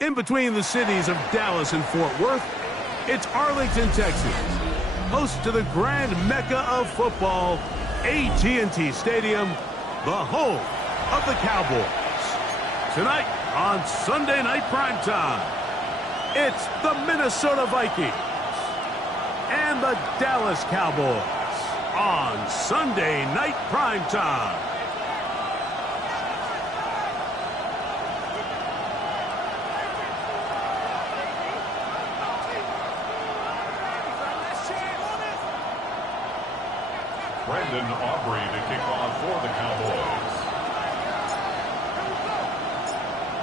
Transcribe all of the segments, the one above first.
In between the cities of Dallas and Fort Worth, it's Arlington, Texas, host to the grand mecca of football, AT&T Stadium, the home of the Cowboys. Tonight on Sunday Night Primetime, it's the Minnesota Vikings and the Dallas Cowboys on Sunday Night Primetime. Brandon Aubrey to kick off for the Cowboys.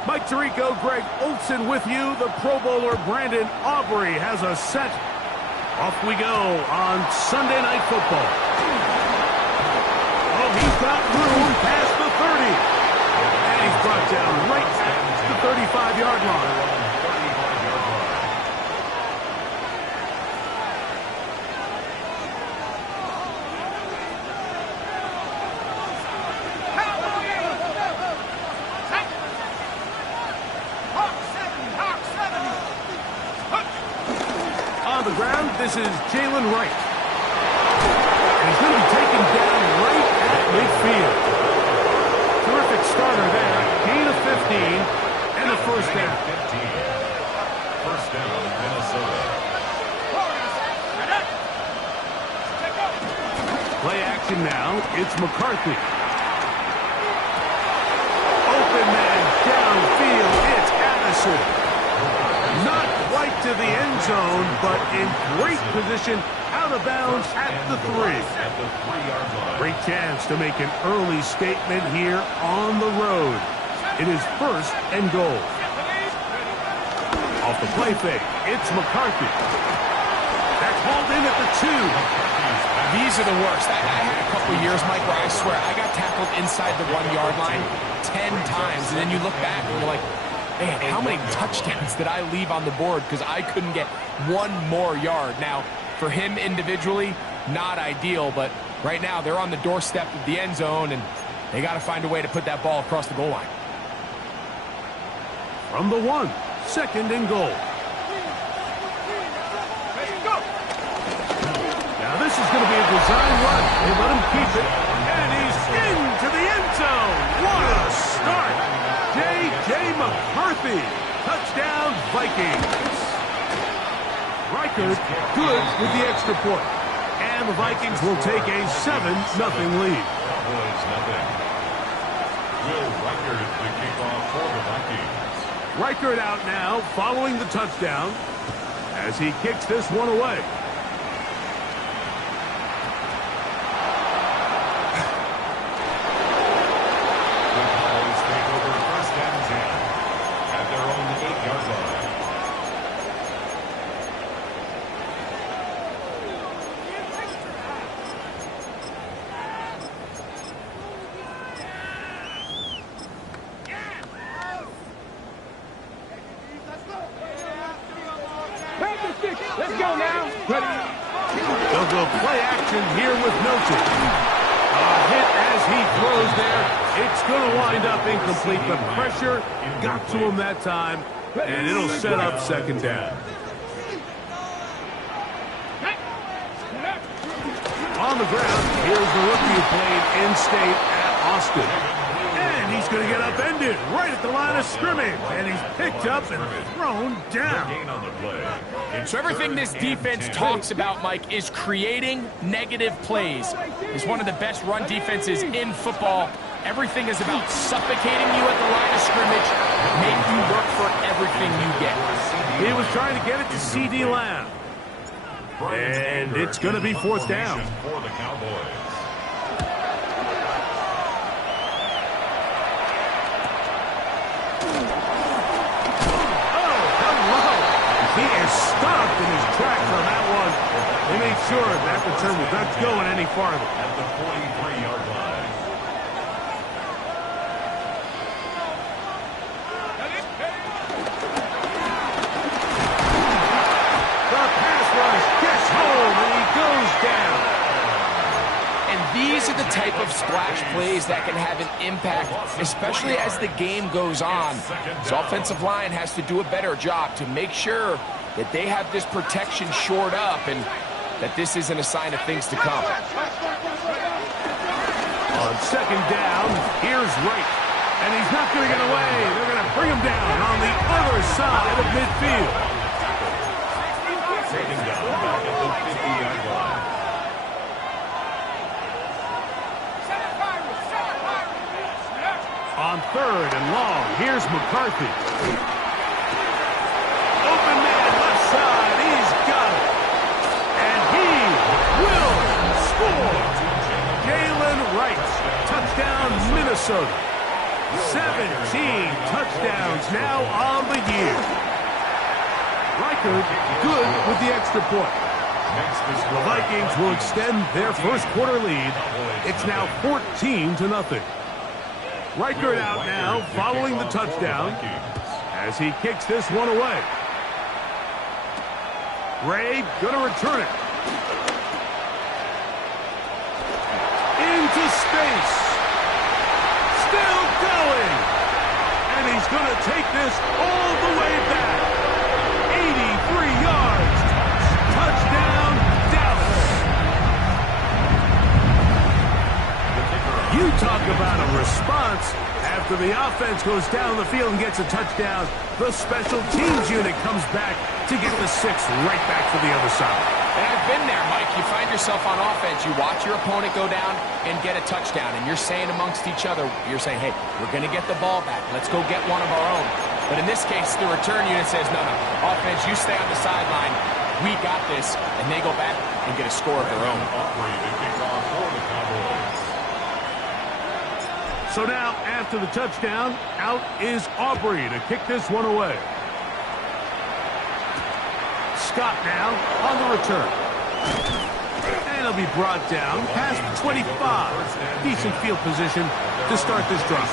Mike Tirico, Greg Olsen with you. The Pro Bowler Brandon Aubrey has a set. Off we go on Sunday Night Football. Oh, he's got room past the 30. And he's brought down right at the 35-yard line. This is Jalen Wright. And he's going to be taken down right at midfield. Terrific starter there. Gain of 15 and a first down. First down, Minnesota. Play action now. It's McCarthy. Open man downfield. It's Addison. Not quite to the end zone, but in great position out of bounds at the 3. Great chance to make an early statement here on the road. It is first and goal. Off the play fake, it's McCarthy. That's hauled in at the 2. These are the worst. I had a couple of years, Mike, where I swear I got tackled inside the 1-yard line 10 times, and then you look back and you're like, man, how many touchdowns did I leave on the board because I couldn't get one more yard? Now, for him individually, not ideal, but right now they're on the doorstep of the end zone, and they got to find a way to put that ball across the goal line. From the 1, second and goal. Now this is going to be a design run. They let him keep it, and he's into the end zone. What a start. J.J. McCarthy, touchdown Vikings. Reichert good with the extra point. And the Vikings will take a 7-0 lead. Cowboys nothing. Will Reichert the kickoff for the Vikings. Reichert out now following the touchdown as he kicks this one away. Let's go now. They'll go play action here with Milton. A hit as he throws there. It's going to wind up incomplete. The pressure got to him that time, and it'll set up second down. On the ground, here's the rookie who played in-state at Austin. And he's going to get upended right at the line of scrimmage. And he's picked up and thrown down. So everything this defense talks about, Mike, is creating negative plays. It's one of the best run defenses in football. Everything is about suffocating you at the line of scrimmage, make you work for everything you get. He was trying to get it to C.D. Lamb. And it's going to be fourth down. For the Cowboys. He is stopped in his tracks on that one. They made sure that return was not going any farther. At the 43-yard line. The pass rush gets home, and he goes down. And these are the type of splash plays that can have an impact, especially as the game goes on. This offensive line has to do a better job to make sure that they have this protection shored up and that this isn't a sign of things to come. On second down, here's Wright. And he's not going to get away. They're going to bring him down on the other side of midfield. Taken down back at the 50-yard line. On third and long, here's McCarthy. Open man left side, he's got it. And he will score. Jalen Wright, touchdown Minnesota. 17 touchdowns now on the year. Reichard good with the extra point. The Vikings will extend their first quarter lead. It's now 14-0. Reichard out now following the touchdown as he kicks this one away. Ray gonna return it. Into space. Still going. And he's gonna take this all the way back. 83 yards. Touchdown, Dallas. You talk about a response. After the offense goes down the field and gets a touchdown, the special teams unit comes back to get the 6 right back to the other side. And I've been there, Mike. You find yourself on offense. You watch your opponent go down and get a touchdown, and you're saying amongst each other, you're saying, hey, we're going to get the ball back. Let's go get one of our own. But in this case, the return unit says, no, offense, you stay on the sideline. We got this. And they go back and get a score of their own. So now, after the touchdown, out is Aubrey to kick this one away. Scott now on the return. And he'll be brought down past 25. Decent field position to start this drive.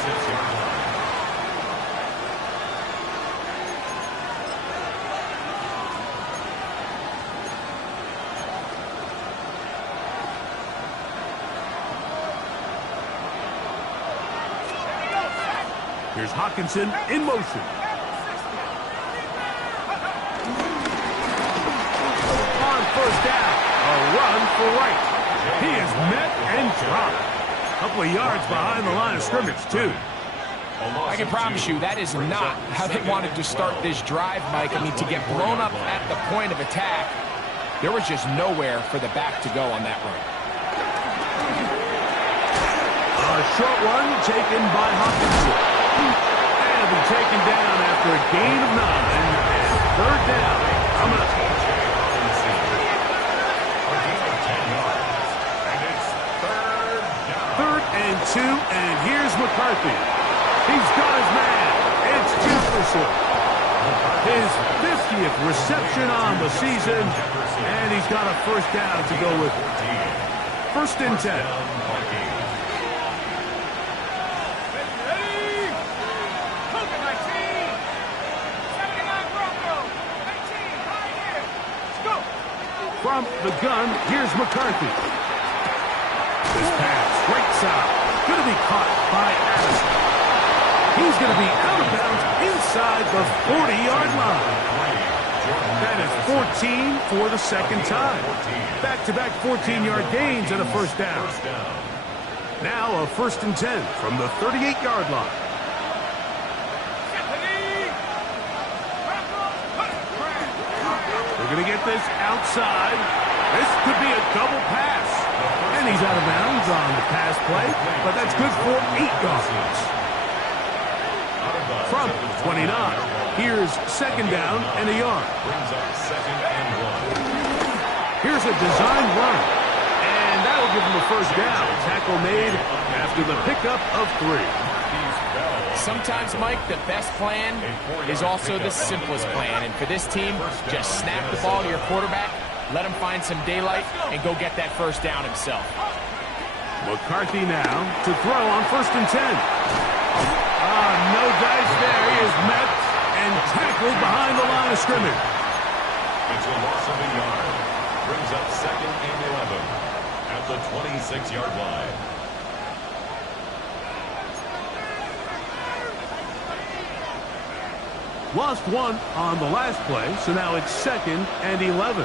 Here's Hawkinson in motion. On first down, a run for Wright. He is met and dropped. A couple of yards behind the line of scrimmage, too. I can promise you that is not how they wanted to start this drive, Mike. I mean, to get blown up at the point of attack, there was just nowhere for the back to go on that run. A short one taken by Hawkinson. And be taken down after a gain of 9. And third down coming up. Third and 2, and here's McCarthy. He's got his man. It's Jefferson. His 50th reception on the season, and he's got a first down to go with it. First and 10. From the gun, here's McCarthy. This pass, right side, going to be caught by Addison. He's going to be out of bounds inside the 40-yard line. That is 14 for the second time. Back-to-back 14-yard gains and a first down. Now a first and 10 from the 38-yard line. They're going to get this outside. This could be a double pass. And he's out of bounds on the pass play, but that's good for 8 yards. From 29, here's second down and a yard. Here's a design run, and that'll give him a first down. Tackle made after the pickup of 3. Sometimes, Mike, the best plan is also the simplest plan. And for this team, just snap the ball to your quarterback let him find some daylight and go get that first down himself. McCarthy now to throw on 1st and 10. No dice there. He is met and tackled behind the line of scrimmage. It's a loss of a yard. Brings up 2nd and 11 at the 26-yard line. Lost one on the last play, so now it's 2nd and 11.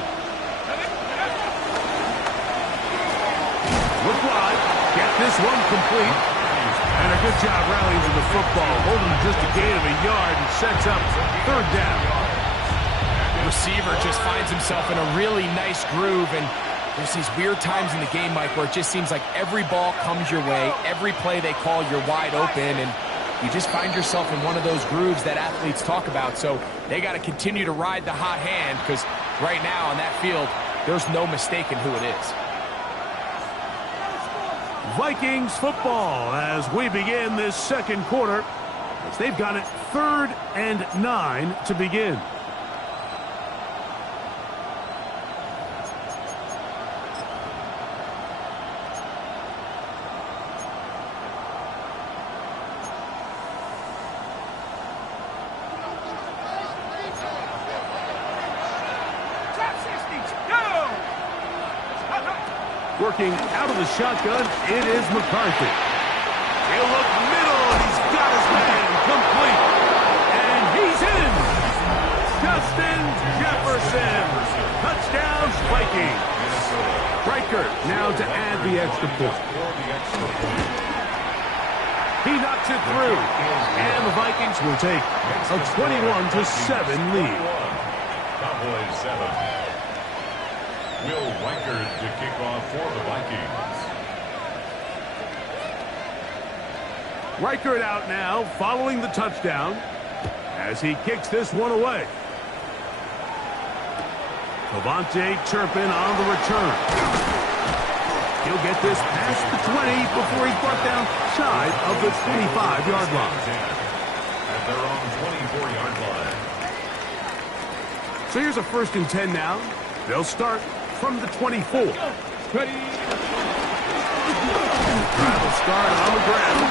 Look wide. Get this one complete. And a good job rallying to the football. Holding just a gain of a yard and sets up 3rd down. The receiver just finds himself in a really nice groove, and there's these weird times in the game, Mike, where it just seems like every ball comes your way, every play they call, you're wide open, and you just find yourself in one of those grooves that athletes talk about. So they got to continue to ride the hot hand, because right now on that field, there's no mistaking who it is. Vikings football as we begin this 2nd quarter. As they've got it 3rd and 9 to begin. Working out of the shotgun, it is McCarthy. He'll look middle, and he's got his man complete. And he's in. Justin Jefferson. Touchdown, Vikings. Riker now to add the extra point. He knocks it through. And the Vikings will take a 21-7 lead. Cowboys 7. Will Riker to kick off for the Vikings. Riker out now, following the touchdown, as he kicks this one away. Cavante Turpin on the return. He'll get this past the 20 before he's brought down shy of the 25-yard line. At their own 24-yard line. So here's a 1st and 10 now. They'll start from the 24. Ready. Travel start on the ground.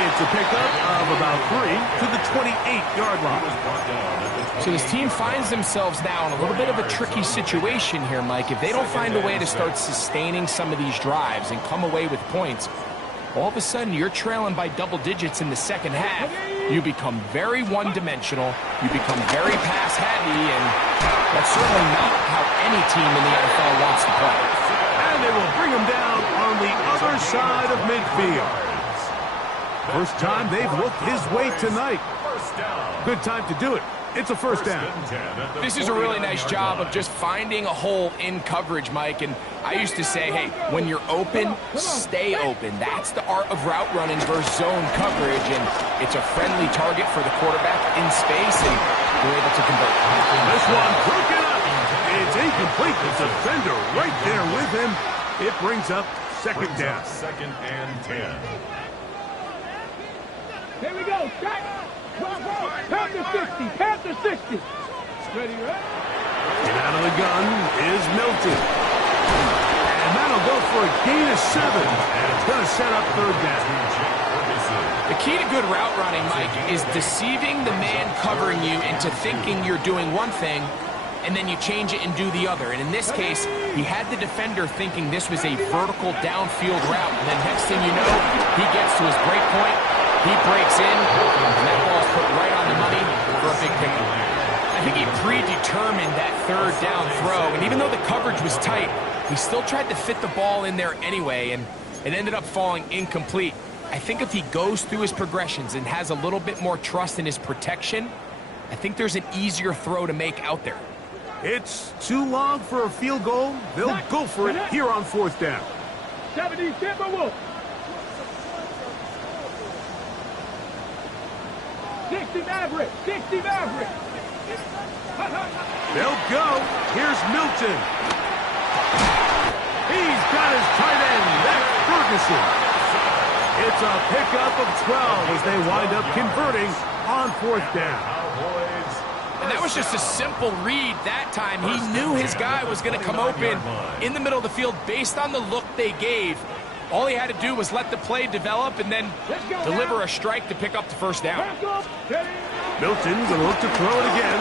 It's a pickup of about 3 to the 28-yard line. So this team finds themselves now in a little bit of a tricky situation here, Mike. If they don't find a way to start sustaining some of these drives and come away with points, all of a sudden you're trailing by double digits in the 2nd half. You become very one-dimensional. You become very pass-heavy, and that's certainly not how any team in the NFL wants to play. And they will bring him down on the other side of midfield. First time they've looked his way tonight. Good time to do it. It's a 1st down. This is a really nice job of just finding a hole in coverage, Mike. And I used to say, hey, when you're open, stay open. That's the art of route running versus zone coverage. And it's a friendly target for the quarterback in space, and they're able to convert. This one broken up. It's incomplete. The defender right there with him. It brings up 2nd down. 2nd and 10. Here we go. Strike. Panther 60. Panther 60. Ready, right? And out of the gun is Milton. And that'll go for a gain of 7. And it's going to set up 3rd down. The key to good route running, Mike, is deceiving the man covering you into thinking you're doing one thing, and then you change it and do the other. And in this case, he had the defender thinking this was a vertical downfield route. And then next thing you know, he gets to his break point, he breaks in, and that ball's put right on the money for a big pickup. I think he predetermined that 3rd down throw, and even though the coverage was tight, he still tried to fit the ball in there anyway, and it ended up falling incomplete. I think if he goes through his progressions and has a little bit more trust in his protection, I think there's an easier throw to make out there. It's too long for a field goal. They'll go for it here on 4th down. 70 Timberwolves. 60 Maverick. 60 Maverick. They'll go. Here's Milton. He's got his tight end. That's Ferguson. It's a pickup of 12 as they wind up converting on 4th down. And And that was just a simple read that time. He knew his guy was going to come open in the middle of the field based on the look they gave. All he had to do was let the play develop and then deliver a strike to pick up the first down. Milton going to look to throw it again.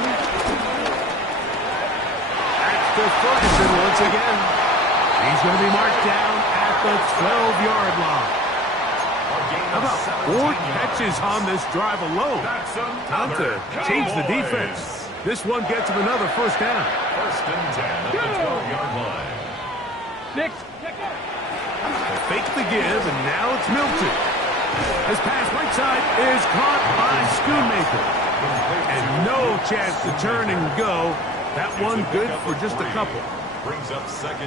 That's to Ferguson once again. He's going to be marked down at the 12-yard line. How about 4 catches on this drive alone? Time to change the defense. This one gets him another first down. First and 10 at the 12-yard line. Nick. They fake the give, and now it's Milton. His pass right side is caught by Schoonmaker. And no chance to turn and go. That one good for just a couple.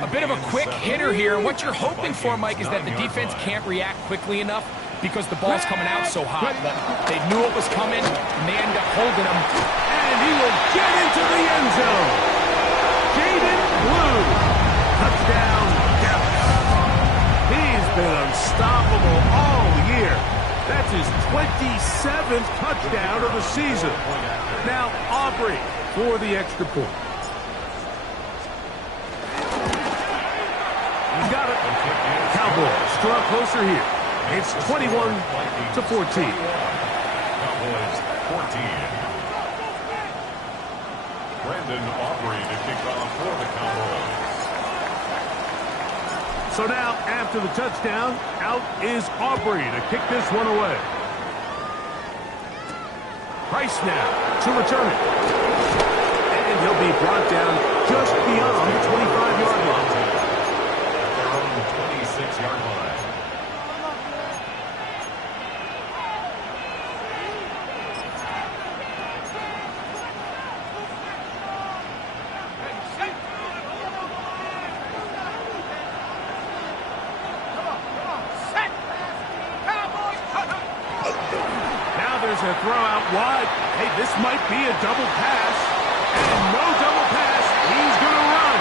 A bit of a quick hitter here. What you're hoping for, Mike, is that the defense can't react quickly enough because the ball's coming out so hot. But they knew it was coming, and they end up holding him. And he will get into the end zone. Jaden Blue. Touchdown, Dallas. He's been unstoppable all year. That's his 27th touchdown of the season. Now Aubrey for the extra point. You got it. Cowboys draw closer here. It's 21-14. Cowboys 14. Brandon Aubrey to kick off for the Cowboys. So now, after the touchdown, out is Aubrey to kick this one away. Price now to return it. And he'll be brought down just beyond the 25-yard line. At their own 26-yard line. A throw out wide. Hey, this might be a double pass. And no double pass. He's going to run.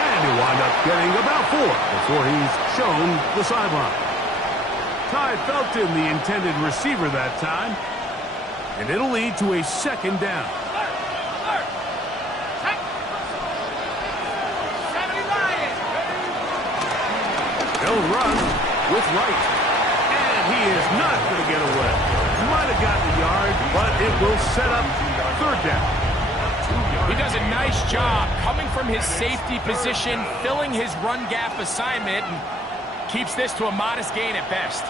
And he'll wind up getting about 4 before he's shown the sideline. Ty Felton, the intended receiver that time. And it'll lead to a second down. They'll run with Wright. And he is not going to get away. Might have gotten a yard, but it will set up third down. He does a nice job coming from his safety position, filling his run gap assignment, and keeps this to a modest gain at best.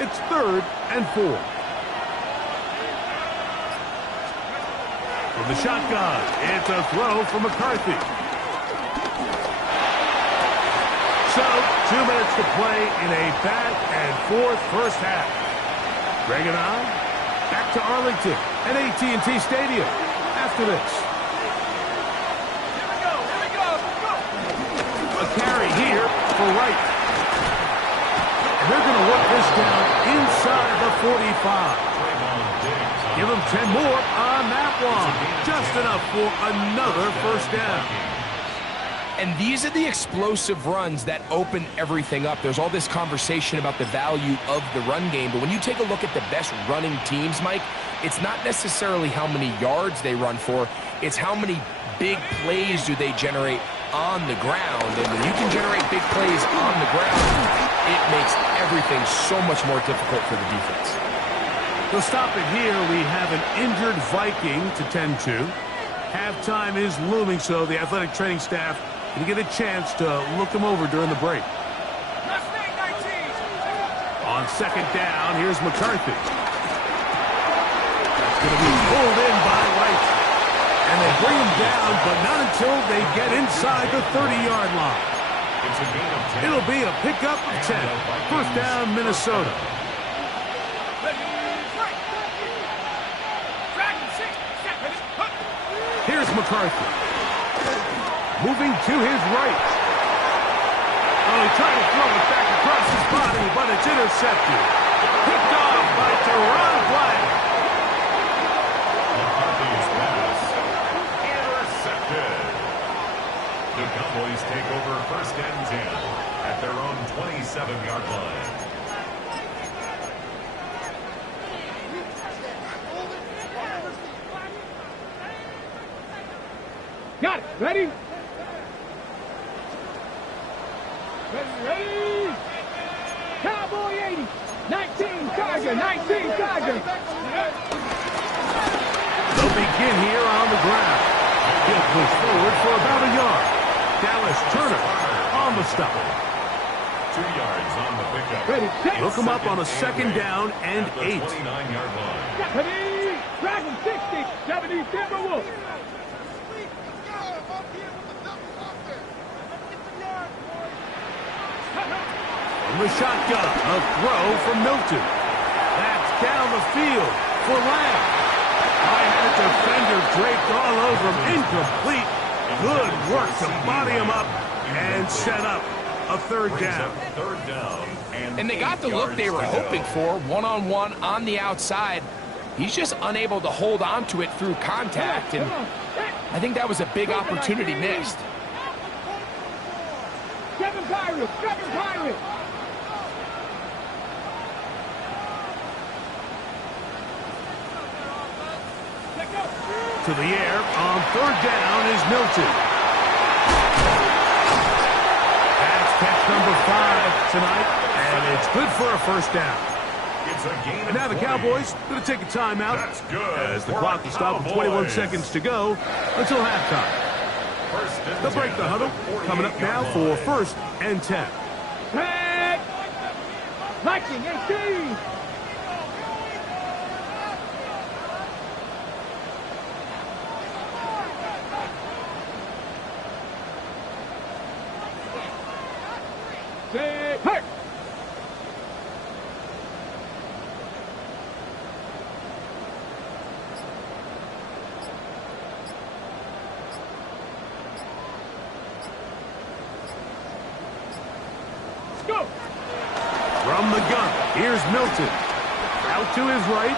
It's 3rd and 4. From the shotgun, it's a throw from McCarthy. So, 2 minutes to play in a back-and-forth first half. Greg and I, back to Arlington at AT&T Stadium after this. Here we go. A carry here for Wright. And they're going to work this down inside the 45. Give them 10 more on that one. Just enough for another first down. And these are the explosive runs that open everything up. There's all this conversation about the value of the run game, but when you take a look at the best running teams, Mike, it's not necessarily how many yards they run for, it's how many big plays do they generate on the ground. And when you can generate big plays on the ground, it makes everything so much more difficult for the defense. To stop it here, we have an injured Viking to tend to. Halftime is looming, so the athletic training staff can get a chance to look him over during the break. On second down, here's McCarthy. That's going to be pulled in by Wright. And they bring him down, but not until they get inside the 30-yard line. It'll be a pickup of 10. First down, Minnesota. Here's McCarthy. Moving to his right. Oh, he tried to throw it back across his body, but it's intercepted. Picked off by Teron Black. take over first and 10 at their own 27-yard line. Got it. Ready? Ready? Cowboy 80. 19 Tiger. 19 Tiger. They'll begin here on the ground. He'll push forward for about a yard. Dallas Turner on the stop. 2 yards on the pickup. Ready, set. Look him up on a second down and 8. 29-yard line. Ready? Dragon 60. 70 Timberwolves. From the shotgun, a throw from Milton. That's down the field for Lamb. By that defender draped all over him. Incomplete. Good work to body him up and set up a third down. Third down. And they got the look they were hoping for, one-on-one on the outside. He's just unable to hold on to it through contact, and I think that was a big opportunity missed. Kevin Pirates. Kevin Pirates. To the air on third down is Milton. That's catch number 5 tonight, and it's good for a first down. It's a gain of Now the 20. Cowboys going to take a timeout That's good as the for clock the will stop with Cowboys. 21 seconds to go until halftime. First and They'll break 10 the huddle. at the Coming up now 48-yard for line. first and 10. Head. Viking 18. Say, hey. Go. From the gun, here's Milton. Out to his right.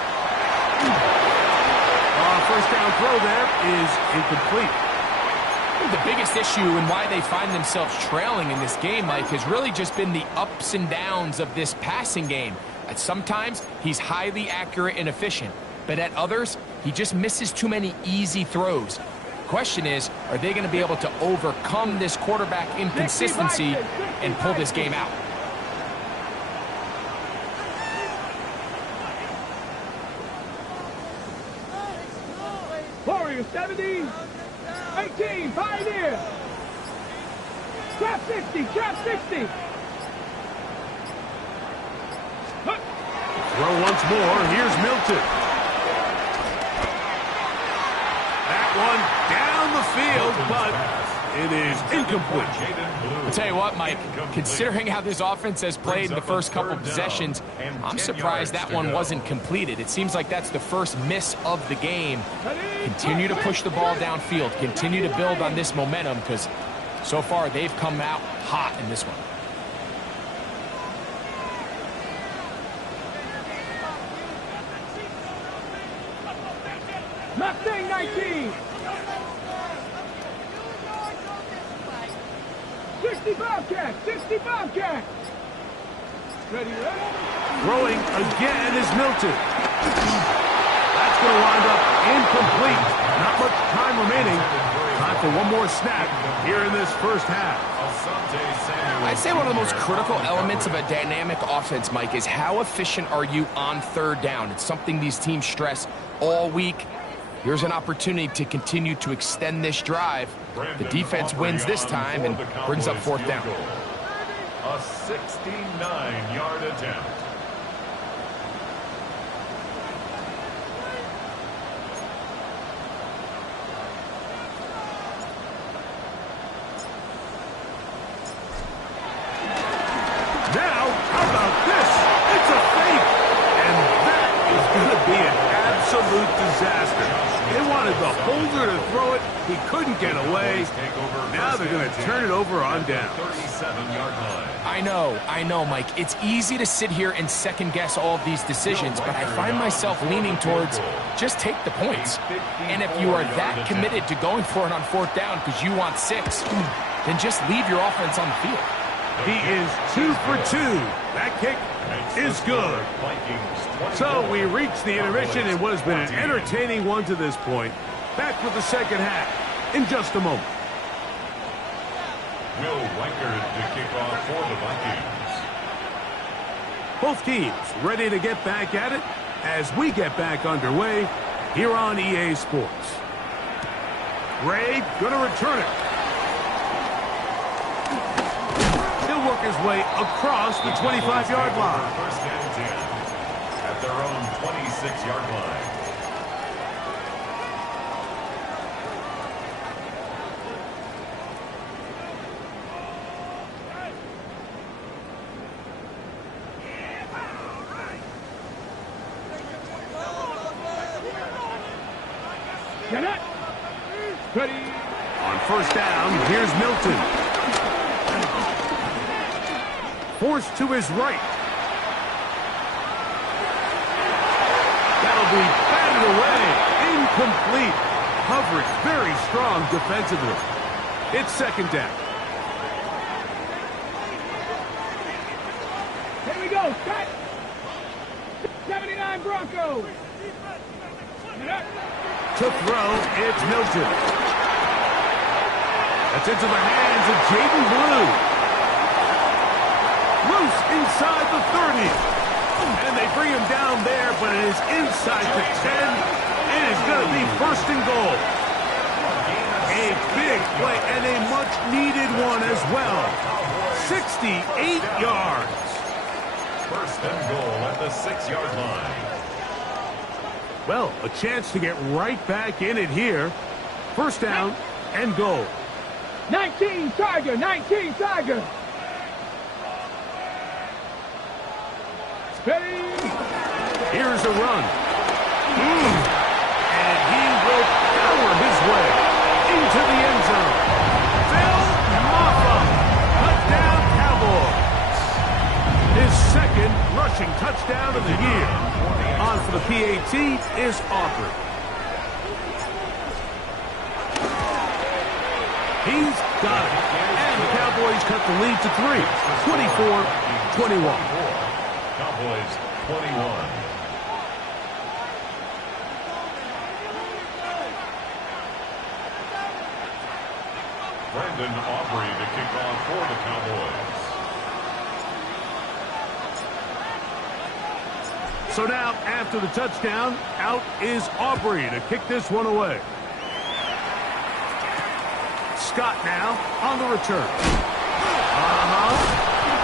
First down throw there is incomplete. I think the biggest issue and why they find themselves trailing in this game, Mike, has really just been the ups and downs of this passing game. At sometimes, he's highly accurate and efficient, but at others, he just misses too many easy throws. The question is, are they going to be able to overcome this quarterback inconsistency and pull this game out? Warriors 70. 18. Pioneer. Trap 60. Trap 60. Throw once more. Here's Milton. That one down the field, but it is incomplete. I'll tell you what, Mike, considering how this offense has played in the first couple possessions, I'm surprised that one wasn't completed. It seems like that's the first miss of the game. Continue to push the ball downfield. Continue to build on this momentum because so far they've come out hot in this one. Mustang 19. 60 Bobcat. 60 Bobcat. Ready, ready. Throwing again is Milton. That's going to wind up incomplete. Not much time remaining. Time for one more snap here in this first half. I'd say one of the most critical elements of a dynamic offense, Mike, is how efficient are you on third down. It's something these teams stress all week. Here's an opportunity to continue to extend this drive. The defense wins this time and brings up fourth down. A 69-yard attempt. Now, how about this? It's a fake. And that is going to be an absolute disaster. They wanted the holder to throw it. He couldn't get away. Now they're going to turn it over on down. 37-yard line. I know, Mike. It's easy to sit here and second-guess all of these decisions, but I find myself leaning towards just take the points. And if you are that committed to going for it on fourth down because you want 6, then just leave your offense on the field. He is 2 for 2. That kick is good. So we reach the intermission in what has been an entertaining one to this point. Back with the second half in just a moment. Will Reichard to kick off for the Vikings. Both teams ready to get back at it as we get back underway here on EA Sports. Ray gonna return it. He'll work his way across the 25-yard line. First and 10 at their own 26-yard line. Get it. Ready. On first down, here's Milton. Forced to his right. That'll be batted away. Incomplete. Coverage very strong defensively. It's second down. Here we go. Set. 79 Broncos. Get it. To throw, it's Milton. That's into the hands of Jaden Blue. Loose inside the 30. And they bring him down there, but it is inside the 10. It is going to be first and goal. A big play and a much-needed one as well. 68 yards. First and goal at the 6-yard line. Well, a chance to get right back in it here. First down and goal. 19 Tiger. 19 Tiger. Ready. Here's a run. And he will power his way into the end zone. Phil Maffa, touchdown Cowboys. His second rushing touchdown of the year. On for the PAT is Aubrey. He's got it. And the Cowboys cut the lead to 3, 24-21. Cowboys 21. Brandon Aubrey to kick off for the Cowboys. So now, after the touchdown, out is Aubrey to kick this one away. Scott now on the return.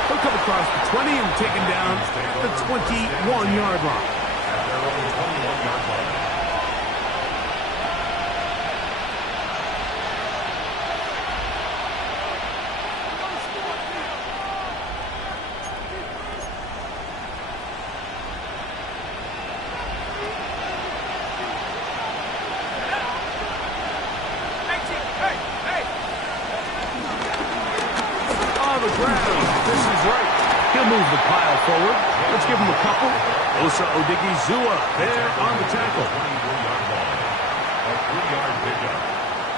He'll come across the 20 and taken down the 21-yard line. At their own 21-yard line. Move the pile forward. Let's give him a couple. Osa Odigizua there on the tackle. 24-yard line. A 3-yard pickup.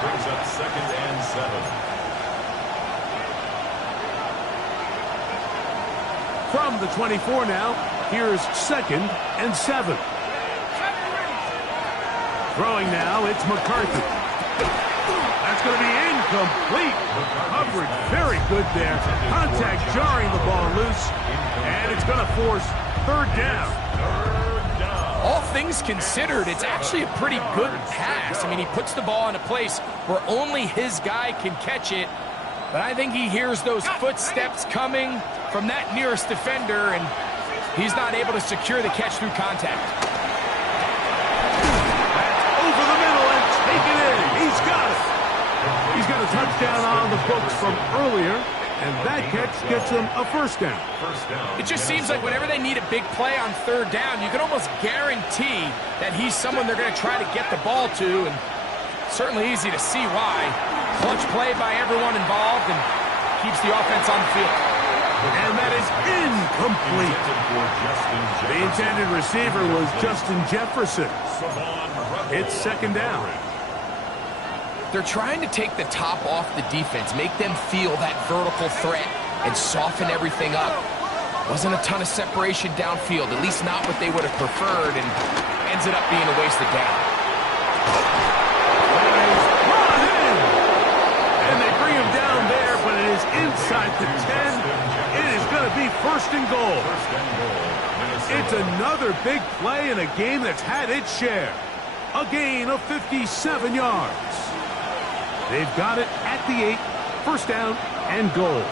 Brings up second and 7. From the 24 now, here's second and 7. Throwing now, it's McCarthy. That's going to be incomplete. Coverage very good there. Contact jarring the ball loose. And it's going to force third down. All things considered, it's actually a pretty good pass. I mean, he puts the ball in a place where only his guy can catch it. But I think he hears those footsteps coming from that nearest defender, and he's not able to secure the catch through contact. Over the middle and take it in. He's got it. He's got a touchdown on the books from earlier, and that catch gets him a first down. It just seems like whenever they need a big play on third down, you can almost guarantee that he's someone they're going to try to get the ball to, and certainly easy to see why. Clutch play by everyone involved and keeps the offense on the field. And that is incomplete. The intended receiver was Justin Jefferson. It's second down. They're trying to take the top off the defense, make them feel that vertical threat, and soften everything up. Wasn't a ton of separation downfield, at least not what they would have preferred, and ends up being a wasted down. And they bring him down there, but it is inside the 10. It is going to be first and goal. It's another big play in a game that's had its share. A gain of 57 yards. They've got it at the 8. First down and goal.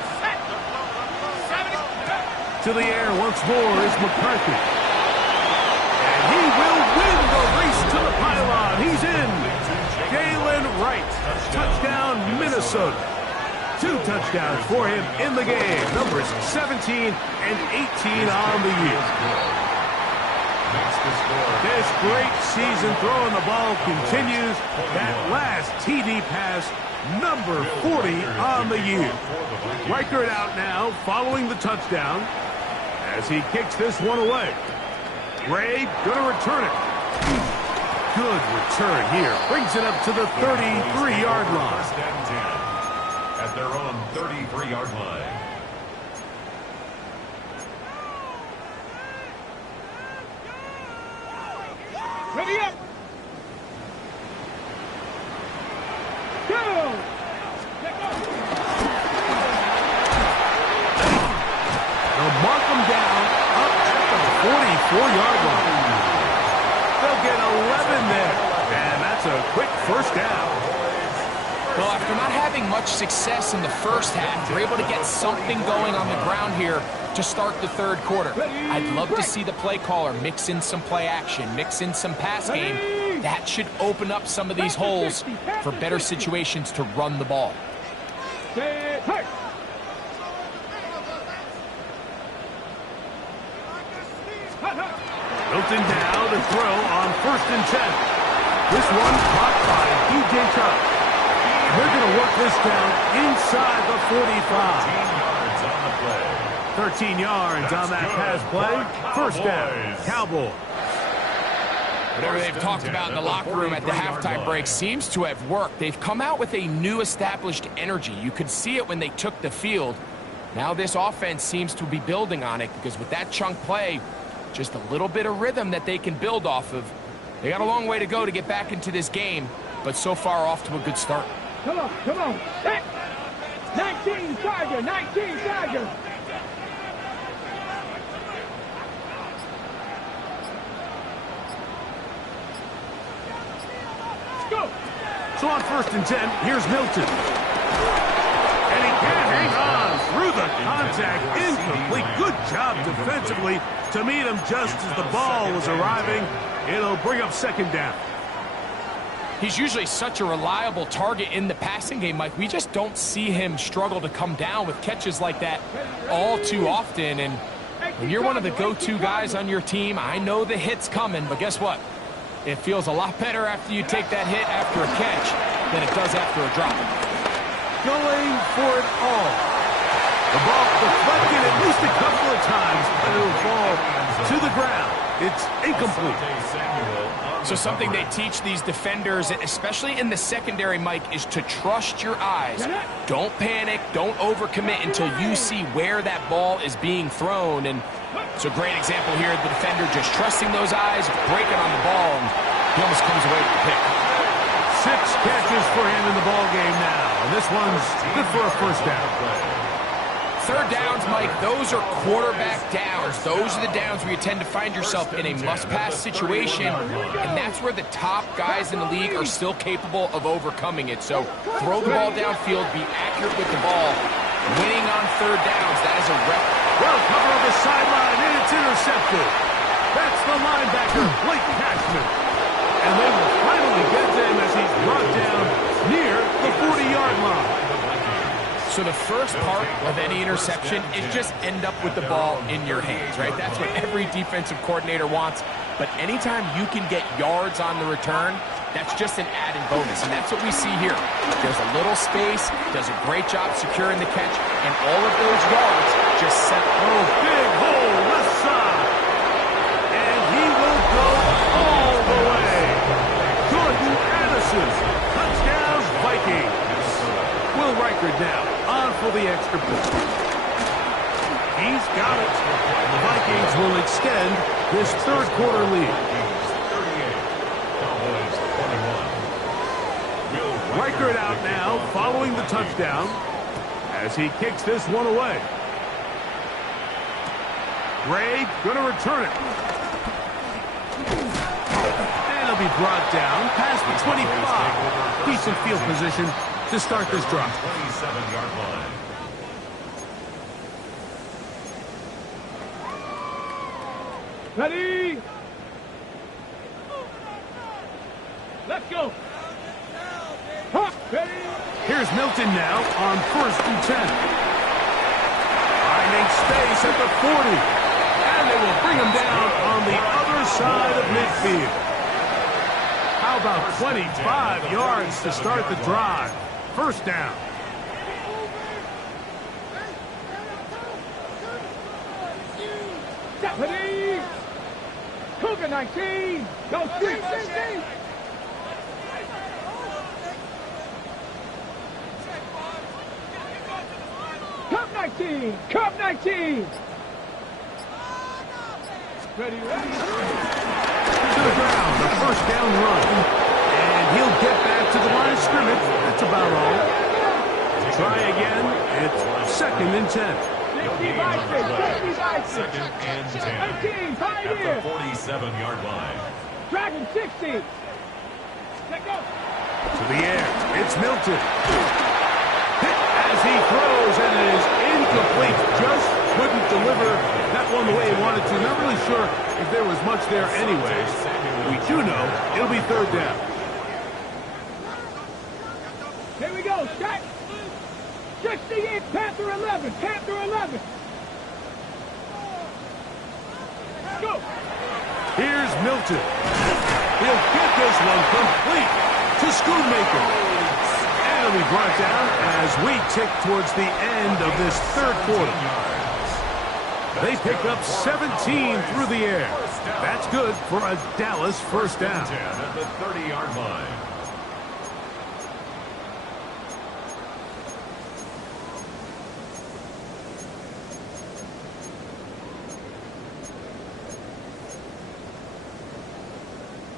To the air once more is McCarthy. And he will win the race to the pylon. He's in. Galen Wright. Touchdown, Minnesota. 2 touchdowns for him in the game. Numbers 17 and 18 on the year. This great season throwing the ball continues. That last TD pass, number 40 on the year. Reichert out now following the touchdown as he kicks this one away. Ray going to return it. Good return here. Brings it up to the 33-yard line. At their own 33-yard line. Ready up. Go. They'll mark them down up at the 44-yard line. They'll get 11 there. And that's a quick first down. Well, after not having much success in the first half, they're able to get something going on the ground here to start the third quarter. I'd love to see the play caller mix in some play action, mix in some pass game. That should open up some of these holes for better situations to run the ball. Hilton down to throw on first and 10. This one caught by DJ Chark. They're going to work this down inside the 45. 13 yards on that pass play. First down, Cowboys. Whatever they've talked about in the locker room at the halftime break seems to have worked. They've come out with a new established energy. You could see it when they took the field. Now this offense seems to be building on it because with that chunk play, just a little bit of rhythm that they can build off of. They got a long way to go to get back into this game, but so far off to a good start. Come on, come on. 19 Tiger, 19 Tiger. Go. So on first and 10, here's Milton. And he can't hang on through the contact. Incomplete. Good job defensively to meet him just as the ball was arriving. It'll bring up second down. He's usually such a reliable target in the passing game, Mike. We just don't see him struggle to come down with catches like that all too often. And when you're one of the go-to guys on your team, I know the hit's coming, but guess what? It feels a lot better after you take that hit after a catch than it does after a drop. Going for it all. The ball deflected at least a couple of times, but it'll fall to the ground. It's incomplete. So something they teach these defenders, especially in the secondary, Mike, is to trust your eyes. Don't panic. Don't overcommit until you see where that ball is being thrown. And it's a great example here. The defender just trusting those eyes, breaking on the ball, and he almost comes away with the pick. 6 catches for him in the ball game now. And this one's good for a first down. Third downs, Mike, those are quarterback downs. Those are the downs where you tend to find yourself in a must-pass situation, and that's where the top guys in the league are still capable of overcoming it. So throw the ball downfield, be accurate with the ball. Winning on third downs, that is a rep. Well, cover on the sideline, and it's intercepted. That's the linebacker, Blake Cashman. And they will finally get them as he's brought down near the 40-yard line. So the first part of any interception is just end up with the ball in your hands, right? That's what every defensive coordinator wants. But anytime you can get yards on the return, that's just an added bonus. And that's what we see here. There's a little space, does a great job securing the catch, and all of those yards just set big hole left side. And he will go all the way. Jordan Addison. Touchdown, Vikings. extend this third quarter lead. 38. Cowboys 21. Reichert out now following the touchdown as he kicks this one away. Gray going to return it. And he'll be brought down past the 25. Decent field position to start this drive. 27-yard line. Ready? Let's go. Ready? Here's Milton now on 1st and 10. Finding space at the 40. And they will bring him down on the other side of midfield. How about 25 yards to start the drive? First down. Ready? Cougar 19. Go street. Cup 19. Cup 19. Ready. To the ground, a first down run. And he'll get back to the line of scrimmage. That's about all. Try again. It's 2nd and 10. 2nd and 10. At the 47-yard line. Dragon 60. Let go. To the air. It's Milton. Hit as he throws, and it is incomplete. Just couldn't deliver that one the way he wanted to. Not really sure if there was much there anyways. We do know it'll be 3rd down. Here we go. Shot. 68. Panther 11. Panther 11. Go. Here's Milton. He'll get this one complete to Schoonmaker. And he'll be brought down as we tick towards the end of this 3rd quarter. They pick up 17 through the air. That's good for a Dallas first down. 10 at the 30-yard line.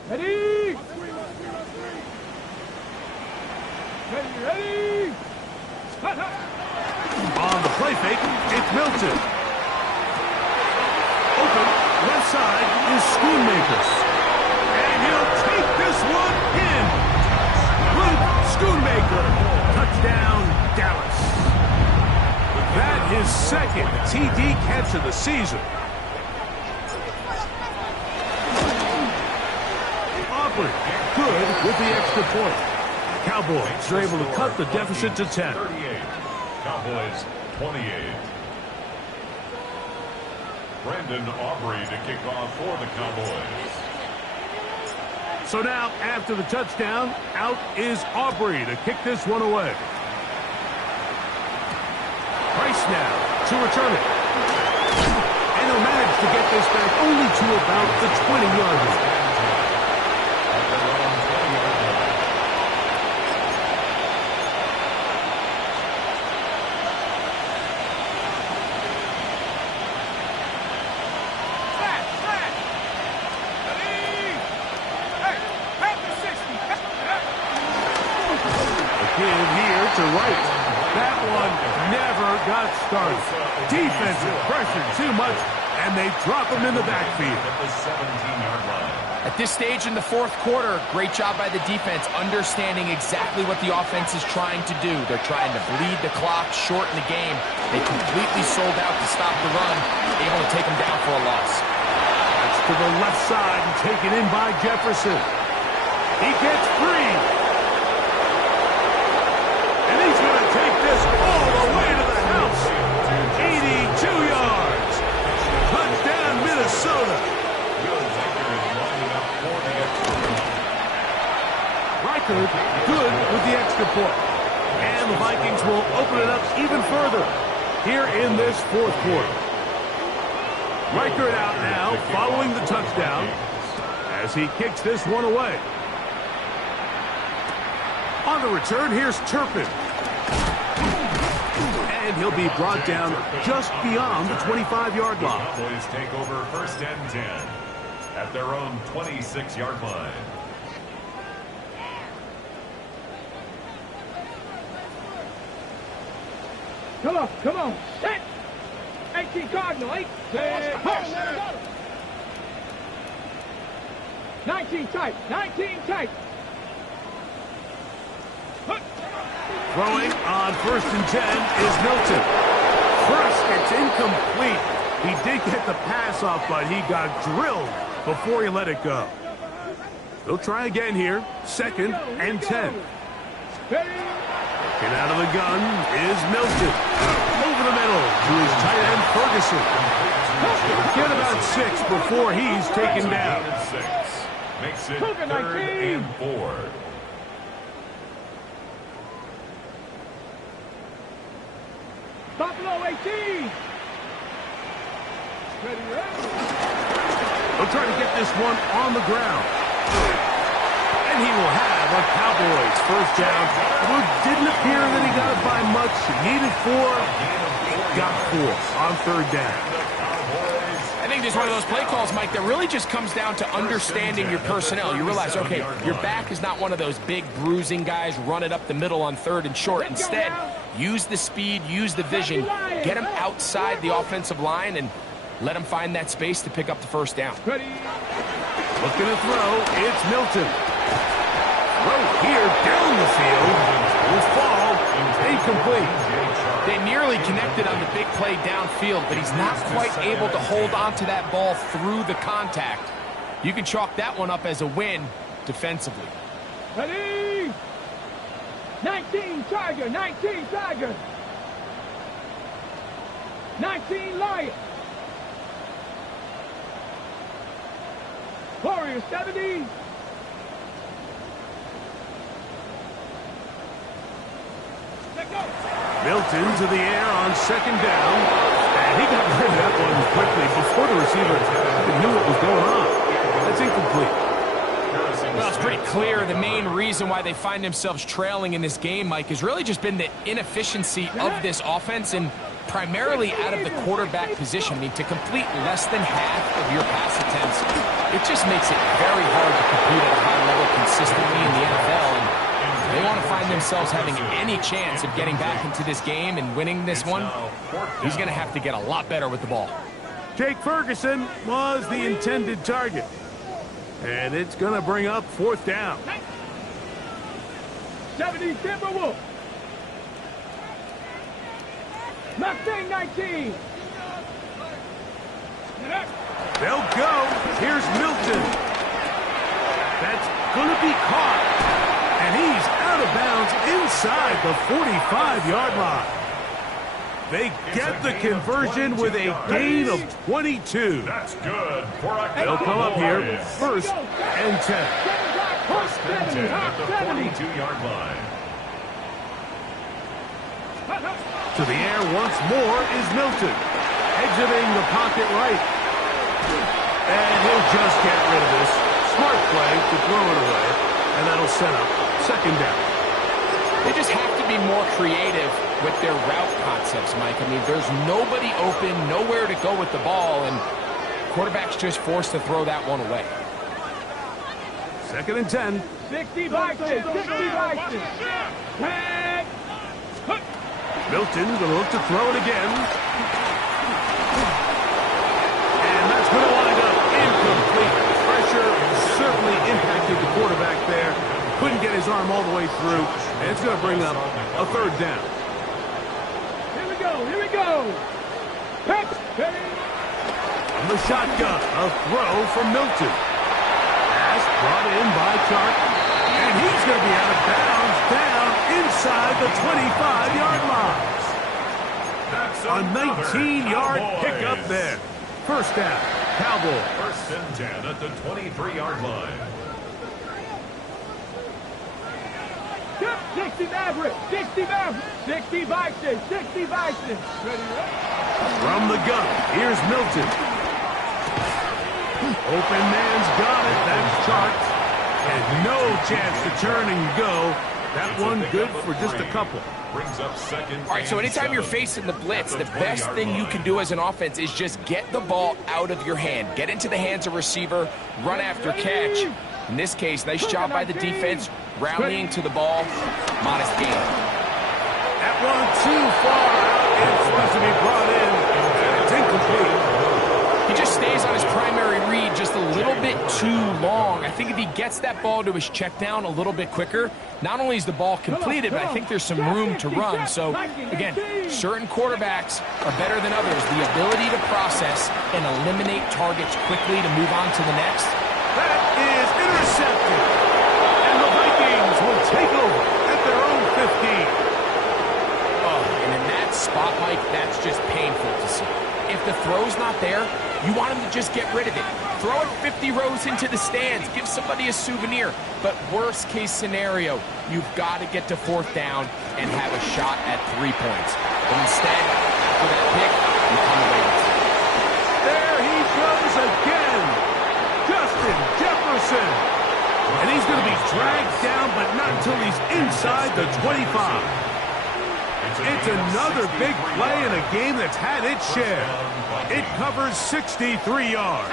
Ready? Ready? On the play fake, it's Milton. Open, left side is Schoonmaker. And he'll take this one in. Luke Schoonmaker. Touchdown, Dallas. That his 2nd TD catch of the season. Aubrey, good with the extra point. Cowboys are able to cut the deficit to 10. 38. Cowboys 28. Brandon Aubrey to kick off for the Cowboys. So now, after the touchdown, out is Aubrey to kick this one away. Price now to return it. And he'll manage to get this back only to about the 20-yard line. To right. That one never got started. Defensive pressure too much, and they drop him in the backfield. At the 17-yard line. At this stage in the 4th quarter, great job by the defense, understanding exactly what the offense is trying to do. They're trying to bleed the clock, shorten the game. They completely sold out to stop the run, able to take them down for a loss. That's to the left side and taken in by Jefferson. He gets free. He's going to take this all the way to the house. 82 yards. Touchdown, Minnesota. Reichert good with the extra point. And the Vikings will open it up even further here in this 4th quarter. Reichert out now following the touchdown as he kicks this one away. On the return, here's Turpin. And he'll be brought down just beyond the 25-yard line. Cowboys take over 1st and 10 at their own 26-yard line. Come on, set! 18 Cardinal, 8, set, 19 tight, 19 tight. Throwing on 1st and 10 is Milton. First, it's incomplete. He did get the pass off, but he got drilled before he let it go. He'll try again here. 2nd and 10. Looking out of the gun is Milton. Over the middle to his tight end, Ferguson. Get about 6 before he's taken down. 6 makes it 3rd and 4. Buffalo 18. He'll try to get this one on the ground. And he will have a Cowboys 1st down. Well, it didn't appear that he got it by much. He needed 4. He got 4 on 3rd down. I think this is one of those play calls, Mike, that really just comes down to understanding your personnel. You realize, okay, your back is not one of those big bruising guys running up the middle on 3rd and short. Instead, use the speed, use the vision, get him outside the offensive line, and let him find that space to pick up the 1st down. Looking to throw, it's Milton. Throw here down the field. Will fall. Incomplete. They nearly connected on the big play downfield, but he's not quite able to hold on to that ball through the contact. You can chalk that one up as a win defensively. Ready? 19 Tiger, 19 Tiger. 19 Lion. Warrior 70. Milton to the air on 2nd down. And he got rid of that one quickly before the receiver knew what was going on. That's incomplete. Well, it's pretty clear the main reason why they find themselves trailing in this game, Mike, has really just been the inefficiency of this offense and primarily out of the quarterback position. I mean, to complete less than half of your pass attempts, it just makes it very hard to compete at a high level consistently in the NFL. And they want to find themselves having any chance of getting back into this game and winning this one. He's going to have to get a lot better with the ball. Jake Ferguson was the intended target. And it's going to bring up 4th down. 70 Timberwolf. Mustang 19. They'll go. Here's Milton. That's going to be caught. And he's out of bounds inside the 45-yard line. They get the conversion with a gain of 22. That's good for a They'll come up here 1st and 10. 1st and 10 at the 42-yard line. To the air once more is Milton. Exiting the pocket right. And he'll just get rid of this. Smart play to throw it away. And that'll set up 2nd down. They just have to be more creative with their route concepts, Mike. I mean, there's nobody open, nowhere to go with the ball, and quarterback's just forced to throw that one away. 2nd and 10. 60 Bison, 60 Bison. Milton's going to look to throw it again. And that's going to wind up incomplete. Pressure certainly impacted the quarterback there. Couldn't get his arm all the way through. And it's going to bring up a 3rd down. Here we go. Pitch. From the shotgun, a throw from Milton. Pass brought in by Chark. And he's going to be out of bounds down inside the 25-yard line. A 19-yard pickup there. 1st down, Cowboys. 1st and 10 at the 23-yard line. 60 Maverick, 60 Maverick, 60 Bison, 60 Bison. From the gun, here's Milton. Open man's got it. That's Chark. And no chance to turn and go. That one good for just a couple. Brings up second. All right, so anytime you're facing the blitz, the best thing you can do as an offense is just get the ball out of your hand. Get into the hands of receiver, run after catch. In this case, nice job by the defense, rallying to the ball. Modest gain. That one too far out in front to be brought in, and it's incomplete. He just stays on his primary read just a little bit too long. I think if he gets that ball to his check down a little bit quicker, not only is the ball completed, but I think there's some room to run. So, again, certain quarterbacks are better than others. The ability to process and eliminate targets quickly to move on to the next. That is intercepted. And the Vikings will take over at their own 15. Oh, and in that spot, Mike, that's just painful to see. If the throw's not there, you want him to just get rid of it. Throw it 50 rows into the stands. Give somebody a souvenir. But worst case scenario, you've got to get to fourth down and have a shot at 3 points. But instead, after that pick, you come away with it. There he goes again. Justin Jefferson. And he's going to be dragged down, but not until he's inside the 25. It's another big play in a game that's had its share. It covers 63 yards.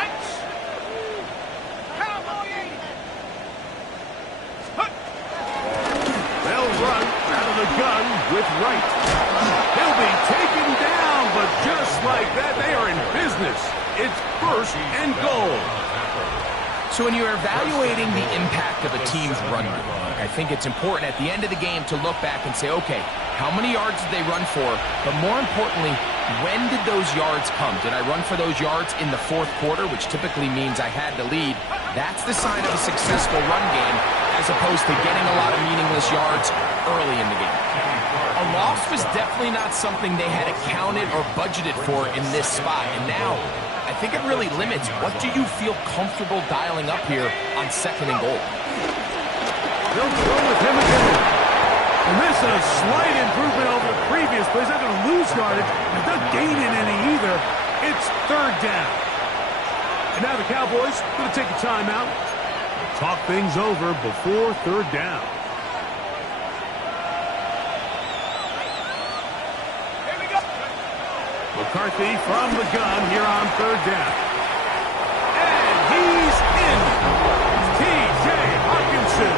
They'll run out of the gun with Wright. He'll be taken down, but just like that, they are in business. It's first and goal. So when you're evaluating the impact of a team's run game, I think it's important at the end of the game to look back and say, okay, how many yards did they run for? But more importantly, when did those yards come? Did I run for those yards in the fourth quarter, which typically means I had to lead? That's the sign of a successful run game, as opposed to getting a lot of meaningless yards early in the game. A loss was definitely not something they had accounted or budgeted for in this spot. And now, I think it really limits what do you feel comfortable dialing up here on second and goal. They'll go with him again. And this is a slight improvement over the previous play. He's not going to lose yardage. He's not gaining any either. It's third down. And now the Cowboys going to take a timeout. Talk things over before third down. Here we go. McCarthy from the gun here on third down. And he's in. T.J. Hawkinson.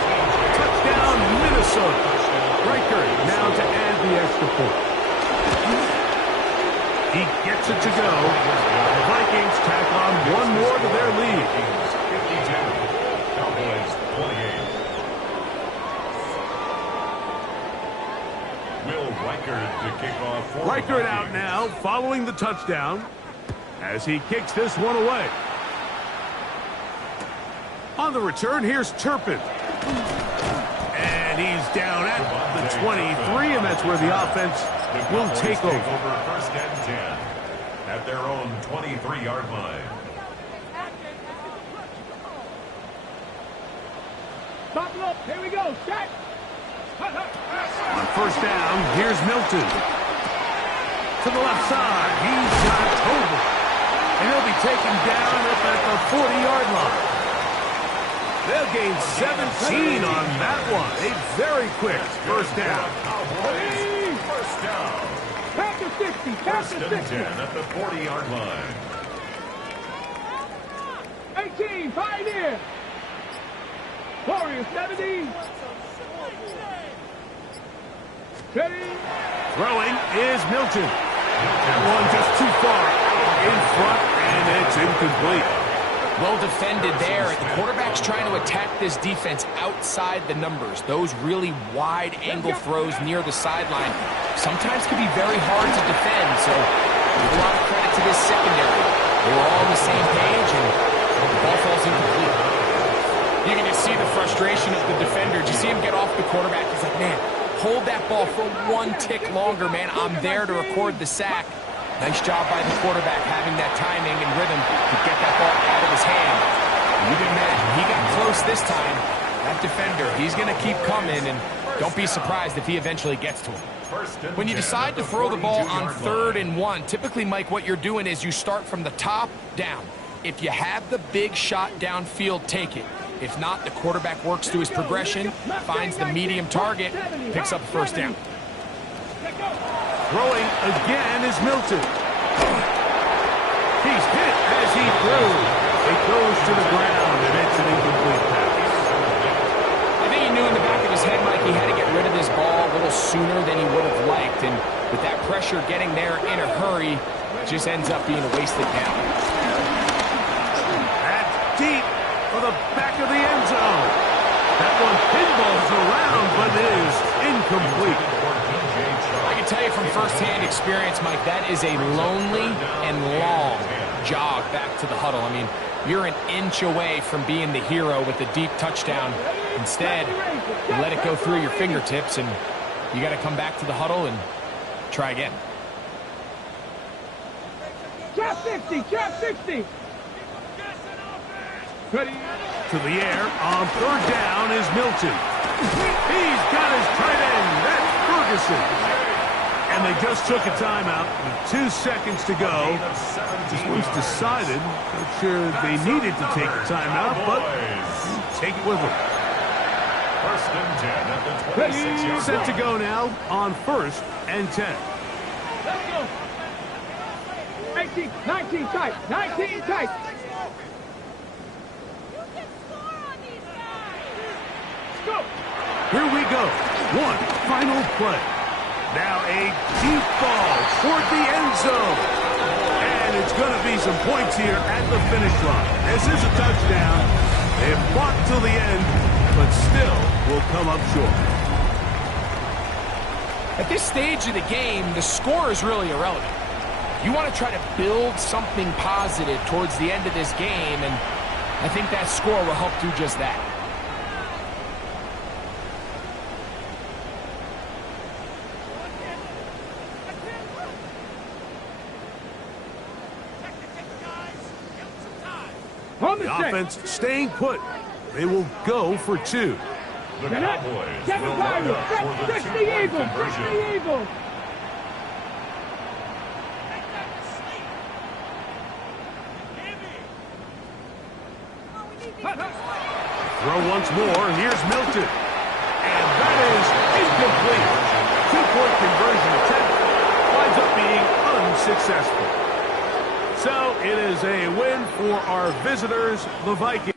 Touchdown, Minnesota. Riker now to add the extra point. He gets it to go. The Vikings tack on one more to their lead. 52. Cowboys 28. Will Riker to kick off for Riker out now, following the touchdown, as he kicks this one away. On the return, here's Turpin. And he's down at the 23, and that's where the offense will take over. First and 10 at their own 23-yard line. Stop it up. Here we go. Set. On first down, here's Milton. To the left side, he's got Tobin. And he'll be taken down up at the 40-yard line. They'll gain 17 on that one. A very quick first down. First down. Pass to 60. Pass First to and 60. 10 at the 40-yard line. 18. Pioneer. Warriors 70. Ready. Throwing is Milton. That one just too far out in front, and it's incomplete. Well defended there. The quarterback's trying to attack this defense outside the numbers. Those really wide angle throws near the sideline sometimes can be very hard to defend. So give a lot of credit to this secondary. They were all on the same page, and the ball falls incomplete. You can just see the frustration of the defender. Did you see him get off the quarterback? He's like, man, hold that ball for one tick longer, man. I'm there to record the sack. Nice job by the quarterback having that timing and rhythm to get that ball out of his hand. And you can imagine, he got close this time. That defender, he's going to keep coming, and don't be surprised if he eventually gets to him. When you decide to throw the ball on 3rd and 1, typically, Mike, what you're doing is you start from the top down. If you have the big shot downfield, take it. If not, the quarterback works through his progression, finds the medium target, picks up a first down. Throwing again is Milton. He's hit as he threw. It goes to the ground, and it's an incomplete pass. I think he knew in the back of his head, Mike, he had to get rid of this ball a little sooner than he would have liked. And with that pressure getting there in a hurry, it just ends up being a wasted down. That's deep for the back of the end zone. That one pinballs around, but it is incomplete. I can tell you from firsthand experience, Mike, that is a lonely and long jog back to the huddle. I mean, you're an inch away from being the hero with a deep touchdown. Instead, you let it go through your fingertips, and you got to come back to the huddle and try again. Trap 60, trap 60. Ready? To the air on third down is Milton. He's got his tight end. That's Ferguson. And they just took a timeout with 2 seconds to go. This was decided. Not sure they needed to take a timeout, but take it with them. First and 10 at the 26-yard Set to go now on 1st and 10. Let's go. 18, 19 tight, 19 tight. Let's go. Here we go. One final play. Now a deep ball toward the end zone. And it's going to be some points here at the finish line. This is a touchdown. They fought till the end, but still will come up short. At this stage of the game, the score is really irrelevant. You want to try to build something positive towards the end of this game, and I think that score will help do just that. The offense staying put. They will go for 2. The Cowboys will line up for the two-point conversion. Throw once more, and here's Milton. And that is incomplete. 2-point conversion attempt winds up being unsuccessful. So it is a win for our visitors, the Vikings.